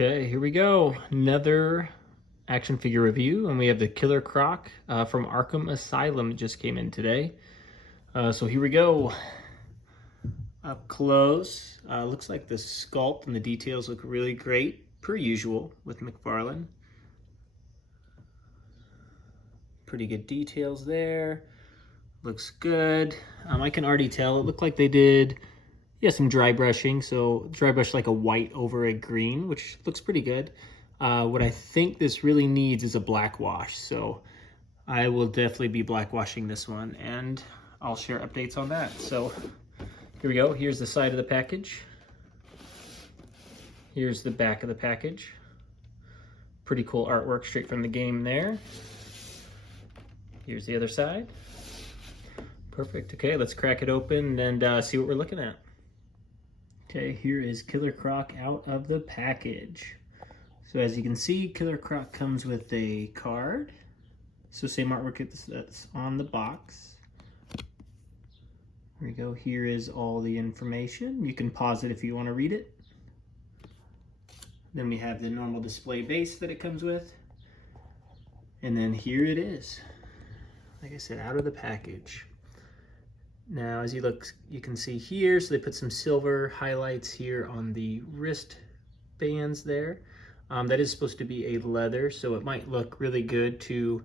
Okay, here we go. Another action figure review, and we have the Killer Croc from Arkham Asylum that just came in today. So here we go. Up close. Looks like the sculpt and the details look really great, per usual with McFarlane. Pretty good details there. Looks good. I can already tell it looked like they did some dry brushing. So dry brush like a white over a green, which looks pretty good. What I think this really needs is a black wash. So I will definitely be black washing this one, and I'll share updates on that. So here we go. Here's the side of the package. Here's the back of the package. Pretty cool artwork straight from the game there. Here's the other side. Perfect. Okay, let's crack it open and see what we're looking at. Okay, here is Killer Croc out of the package. So as you can see, Killer Croc comes with a card. So same artwork that's on the box. Here we go. Here is all the information. You can pause it if you want to read it. Then we have the normal display base that it comes with. And then here it is. Like I said, out of the package. Now, as you look, you can see here, so they put some silver highlights here on the wrist bands there. That is supposed to be a leather, so it might look really good to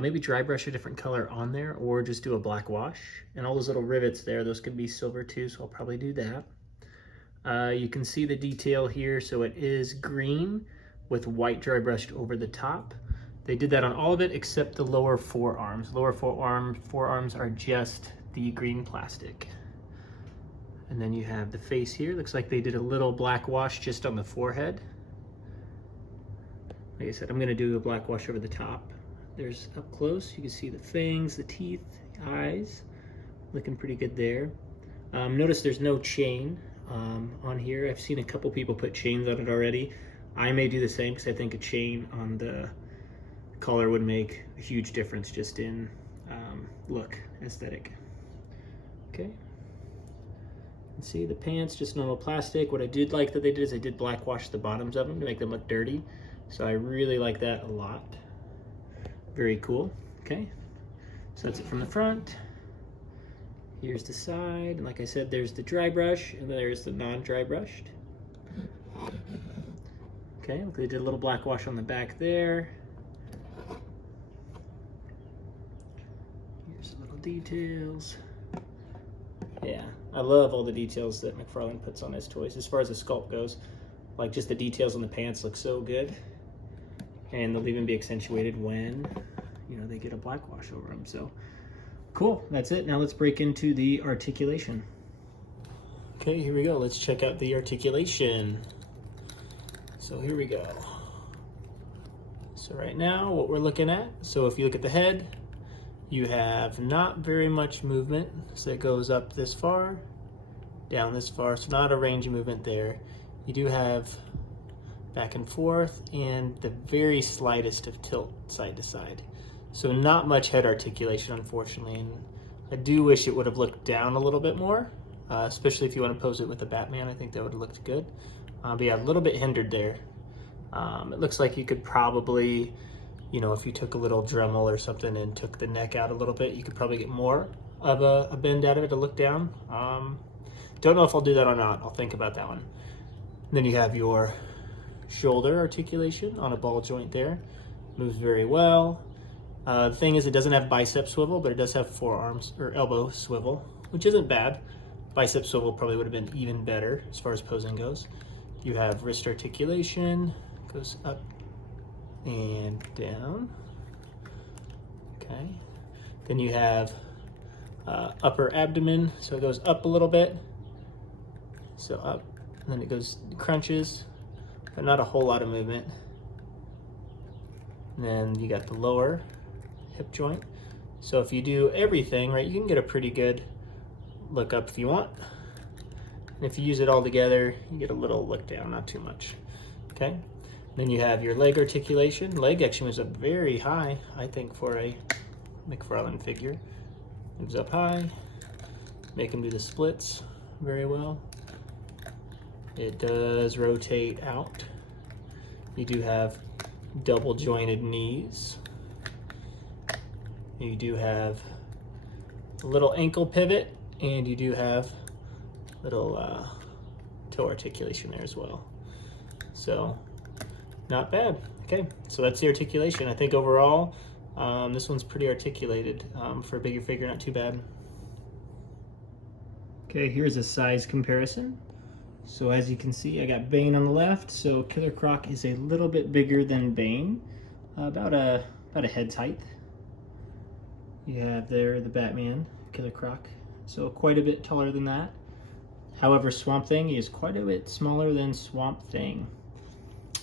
maybe dry brush a different color on there, or just do a black wash. And all those little rivets there, those could be silver too, so I'll probably do that. You can see the detail here, so it is green with white dry brushed over the top. They did that on all of it except the lower forearms. Lower forearms are just the green plastic. And then you have the face here. Looks like they did a little black wash just on the forehead. Like I said, I'm gonna do a black wash over the top. There's up close, you can see the fangs, the teeth, the eyes, looking pretty good there. Notice there's no chain on here. I've seen a couple people put chains on it already. I may do the same because I think a chain on the collar would make a huge difference just in look, aesthetic. Okay. And see the pants, just normal plastic. What I did like that they did is they did black wash the bottoms of them to make them look dirty. So I really like that a lot. Very cool. Okay. So that's it from the front. Here's the side. And like I said, there's the dry brush and there's the non-dry brushed. Okay, they did a little black wash on the back there. Here's the little details. Yeah, I love all the details that McFarlane puts on his toys. As far as the sculpt goes, like just the details on the pants look so good. And they'll even be accentuated when, you know, they get a black wash over them. So cool, that's it. Now let's break into the articulation. Okay, here we go. Let's check out the articulation. So here we go. So right now what we're looking at, so if you look at the head, you have not very much movement. So it goes up this far, down this far, so not a range of movement there. You do have back and forth and the very slightest of tilt side to side. So not much head articulation, unfortunately. And I do wish it would have looked down a little bit more, especially if you want to pose it with a Batman. I think that would have looked good. But yeah, a little bit hindered there. It looks like you could probably, you know, if you took a little Dremel or something and took the neck out a little bit, you could probably get more of a bend out of it to look down. Don't know if I'll do that or not. I'll think about that one. And then you have your shoulder articulation on a ball joint there. Moves very well. The thing is, it doesn't have bicep swivel, but it does have forearms or elbow swivel, which isn't bad. Bicep swivel probably would have been even better as far as posing goes. You have wrist articulation, goes up and down. Okay. Then you have upper abdomen, so it goes up a little bit. So up, and then it goes crunches, but not a whole lot of movement. And then you got the lower hip joint. So if you do everything, right, you can get a pretty good look up if you want. And if you use it all together, you get a little look down, not too much. Okay. Then you have your leg articulation. Leg actually moves up very high, I think, for a McFarlane figure. Moves up high. Make him do the splits very well. It does rotate out You do have double jointed knees. You do have a little ankle pivot, and you do have little toe articulation there as well. So not bad. Okay, so that's the articulation. I think overall this one's pretty articulated. For a bigger figure, not too bad. Okay, here's a size comparison. So as you can see, I got Bane on the left, so Killer Croc is a little bit bigger than Bane, about a head's height. You have there the Batman, Killer Croc, so quite a bit taller than that. However, Swamp Thing is quite a bit smaller than Swamp Thing.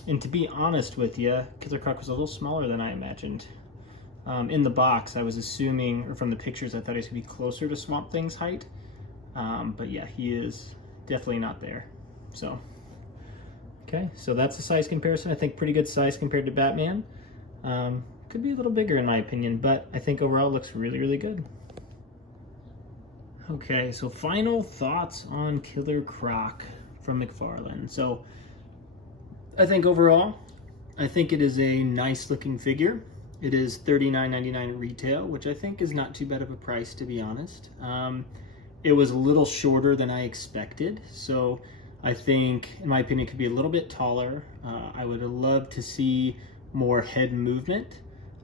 And to be honest with you, Killer Croc was a little smaller than I imagined. In the box, I was assuming, or from the pictures, I thought he was going to be closer to Swamp Thing's height. But yeah, he is definitely not there. So, okay, so that's the size comparison. I think pretty good size compared to Batman. Could be a little bigger in my opinion, but I think overall it looks really, really good. Okay, so final thoughts on Killer Croc from McFarlane. So, I think overall, I think it is a nice looking figure. It is $39.99 retail, which I think is not too bad of a price, to be honest. It was a little shorter than I expected, so I think, in my opinion, it could be a little bit taller. I would have loved to see more head movement,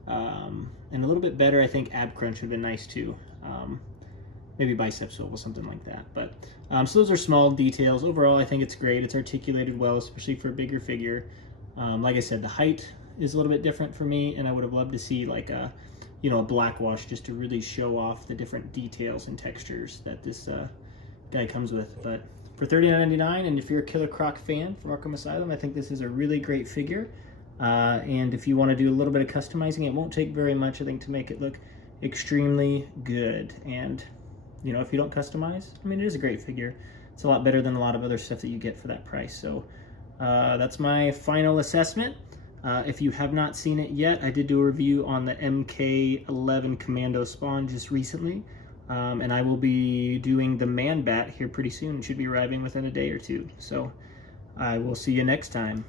and a little bit better, I think ab crunch would have been nice too. Maybe bicep swivel, something like that. But so those are small details. Overall, I think it's great. It's articulated well, especially for a bigger figure. Like I said, the height is a little bit different for me, and I would have loved to see like a black wash just to really show off the different details and textures that this guy comes with. But for $39.99, and if you're a Killer Croc fan from Arkham Asylum, I think this is a really great figure. And if you want to do a little bit of customizing, it won't take very much, I think, to make it look extremely good. And if you don't customize, I mean, it is a great figure. It's a lot better than a lot of other stuff that you get for that price. So that's my final assessment. If you have not seen it yet, I did do a review on the MK11 Commando Spawn just recently, and I will be doing the Man Bat here pretty soon. It should be arriving within a day or two. So I will see you next time.